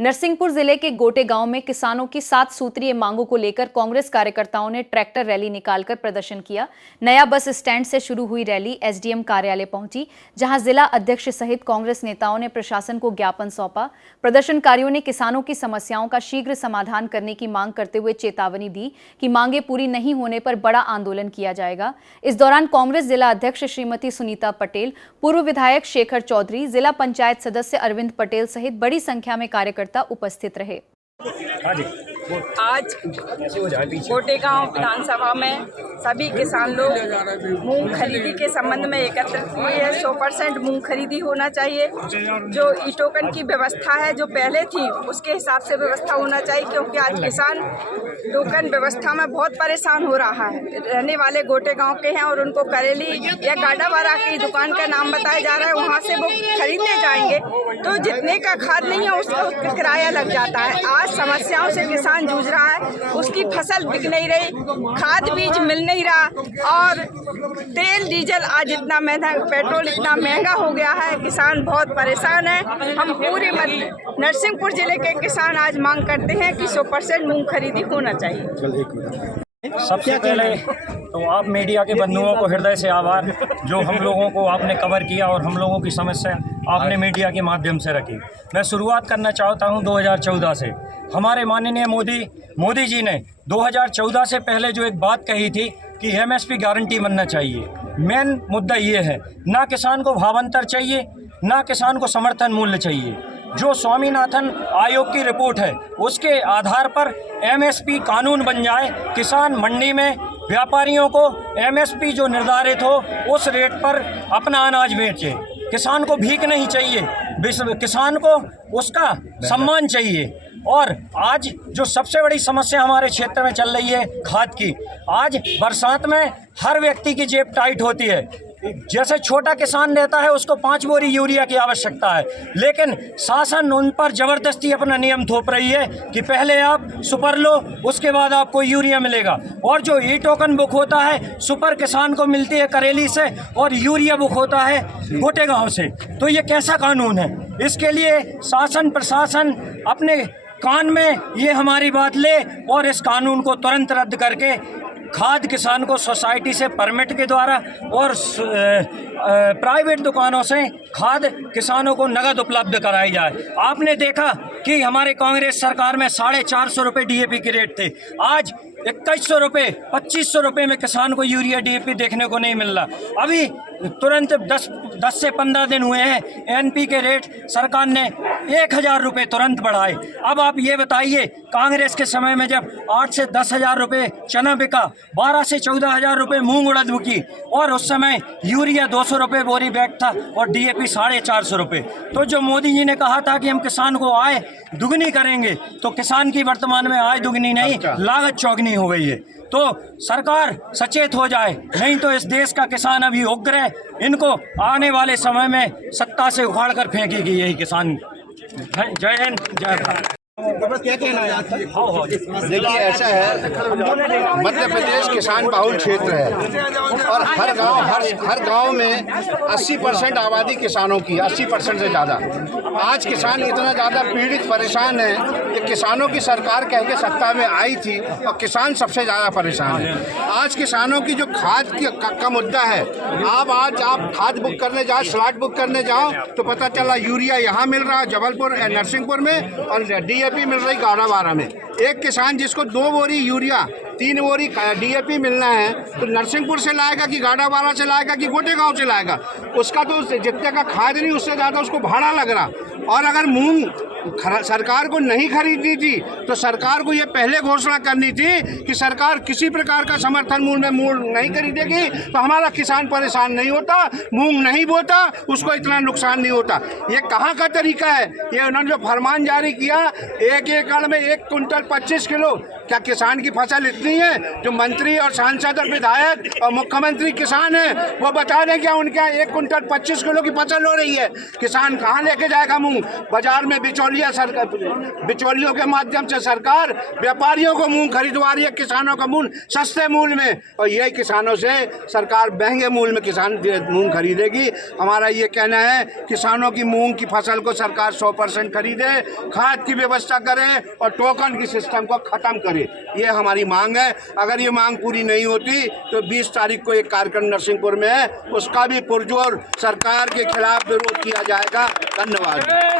नरसिंहपुर जिले के गोटे गांव में किसानों की 7 सूत्रीय मांगों को लेकर कांग्रेस कार्यकर्ताओं ने ट्रैक्टर रैली निकालकर प्रदर्शन किया। नया बस स्टैंड से शुरू हुई रैली एसडीएम कार्यालय पहुंची, जहां जिला अध्यक्ष सहित कांग्रेस नेताओं ने प्रशासन को ज्ञापन सौंपा। प्रदर्शनकारियों ने किसानों की समस्याओं का शीघ्र समाधान करने की मांग करते हुए चेतावनी दी कि मांगे पूरी नहीं होने पर बड़ा आंदोलन किया जाएगा। इस दौरान कांग्रेस जिला अध्यक्ष श्रीमती सुनीता पटेल, पूर्व विधायक शेखर चौधरी, जिला पंचायत सदस्य अरविंद पटेल सहित बड़ी संख्या में कार्यकर्ता उपस्थित रहे। आज गोटेगांव विधानसभा में सभी किसान लोग मूंग खरीदी के संबंध में एकत्रित हुए हैं। 100% मूंग खरीदी होना चाहिए। जो ई टोकन की व्यवस्था है जो पहले थी उसके हिसाब से व्यवस्था होना चाहिए, क्योंकि आज किसान टोकन व्यवस्था में बहुत परेशान हो रहा है। रहने वाले गोटेगांव के हैं और उनको करेली या गाडावारा की दुकान का नाम बताया जा रहा है, वहाँ से वो खरीदने जाएंगे तो जितने का खाद नहीं है उसका किराया लग जाता है। आज समस्याओं से किसान जूझ रहा है, उसकी फसल बिक नहीं रही, खाद बीज मिल नहीं रहा और तेल डीजल आज इतना महंगा, पेट्रोल इतना महंगा हो गया है, किसान बहुत परेशान है। हम पूरे नरसिंहपुर जिले के किसान आज मांग करते हैं कि 100% मूंग खरीदी होना चाहिए। सबसे पहले तो आप मीडिया के बंधुओं को हृदय से आभार, जो हम लोगों को आपने कवर किया और हम लोगों की समस्या आपने मीडिया के माध्यम से रखी। मैं शुरुआत करना चाहता हूं 2014 से। हमारे माननीय मोदी जी ने 2014 से पहले जो एक बात कही थी कि एमएसपी गारंटी बनना चाहिए। मेन मुद्दा ये है, ना किसान को भावांतर चाहिए, ना किसान को समर्थन मूल्य चाहिए। जो स्वामीनाथन आयोग की रिपोर्ट है उसके आधार पर एमएसपी कानून बन जाए, किसान मंडी में व्यापारियों को एमएसपी जो निर्धारित हो उस रेट पर अपना अनाज बेचे। किसान को भीख नहीं चाहिए, किसान को उसका सम्मान चाहिए। और आज जो सबसे बड़ी समस्या हमारे क्षेत्र में चल रही है खाद की, आज बरसात में हर व्यक्ति की जेब टाइट होती है। जैसे छोटा किसान रहता है उसको 5 बोरी यूरिया की आवश्यकता है, लेकिन शासन उन पर जबरदस्ती अपना नियम थोप रही है कि पहले आप सुपर लो उसके बाद आपको यूरिया मिलेगा। और जो ई टोकन बुक होता है सुपर किसान को मिलती है करेली से और यूरिया बुक होता है गोटेगांव से। तो ये कैसा कानून है? इसके लिए शासन प्रशासन अपने कान में ये हमारी बात ले और इस कानून को तुरंत रद्द करके खाद किसान को सोसाइटी से परमिट के द्वारा और प्राइवेट दुकानों से खाद किसानों को नगद उपलब्ध कराई जाए। आपने देखा कि हमारे कांग्रेस सरकार में 450 रुपये डीएपी के रेट थे, आज 2100 रुपये 2500 रुपये में किसान को यूरिया डीएपी देखने को नहीं मिल रहा। अभी तुरंत 10 से 15 दिन हुए हैं एनपी के रेट सरकार ने 1000 रुपये तुरंत बढ़ाए। अब आप ये बताइए, कांग्रेस के समय में जब 8 से 10,000 रुपये चना बिका, 12 से 14,000 रुपये मूंग उड़द बिकी और उस समय यूरिया 200 रुपये बोरी बैग था और डीएपी 450 रुपये। तो जो मोदी जी ने कहा था कि हम किसान को आय दुगनी करेंगे, तो किसान की वर्तमान में आय दुगनी नहीं लागत चौगनी हो गई है। तो सरकार सचेत हो जाए, नहीं तो इस देश का किसान अभी उग्र है, इनको आने वाले समय में सत्ता से उखाड़ कर फेंकेगी यही किसान। जय हिंद, जय भारत। क्या कहना है? देखिए, ऐसा है, मध्य प्रदेश किसान बहुल क्षेत्र है और हर गांव में 80% आबादी किसानों की, 80% से ज़्यादा। आज किसान इतना ज़्यादा पीड़ित परेशान है कि किसानों की सरकार कह के सत्ता में आई थी और किसान सबसे ज़्यादा परेशान है। आज किसानों की जो खाद का मुद्दा है, आज आप खाद बुक करने जाओ, स्लॉट बुक करने जाओ तो पता चला यूरिया यहाँ मिल रहा है जबलपुर नरसिंहपुर में और डीएपी मिल रही गाडावारा में। एक किसान जिसको 2 बोरी यूरिया 3 बोरी डीएपी मिलना है तो नरसिंहपुर से लाएगा कि गाडावारा से लाएगा कि गोटेगांव से लाएगा, उसका तो जितने का खाद नहीं उससे ज़्यादा उसको भाड़ा लग रहा। और अगर मूंग सरकार को नहीं खरीदनी थी तो सरकार को ये पहले घोषणा करनी थी कि सरकार किसी प्रकार का समर्थन मूल्य में मूंग नहीं खरीदेगी तो हमारा किसान परेशान नहीं होता, मूंग नहीं बोता, उसको इतना नुकसान नहीं होता। ये कहाँ का तरीका है? ये उन्होंने जो फरमान जारी किया 1 एकड़ में 1 कुंटल 25 किलो, क्या किसान की फसल इतनी है? जो मंत्री और सांसद और विधायक और मुख्यमंत्री किसान हैं वो बता दें क्या उनके यहाँ 1 कुंटल 25 किलो की फसल हो रही है? किसान कहाँ लेके जाएगा मूंग? बाजार में बिचौलिया बिचौलियों के माध्यम से सरकार व्यापारियों को मूंग खरीदवा रही है, किसानों का मूंग सस्ते मूल्य में, और यही किसानों से सरकार महंगे मूल्य में किसान मूंग खरीदेगी। हमारा ये कहना है किसानों की मूंग की फसल को सरकार 100% खरीदे, खाद की व्यवस्था करे और टोकन की सिस्टम को खत्म करे, ये हमारी मांग है। अगर ये मांग पूरी नहीं होती तो 20 तारीख को एक कार्यक्रम नरसिंहपुर में है, उसका भी पुरजोर सरकार के खिलाफ विरोध किया जाएगा। धन्यवाद।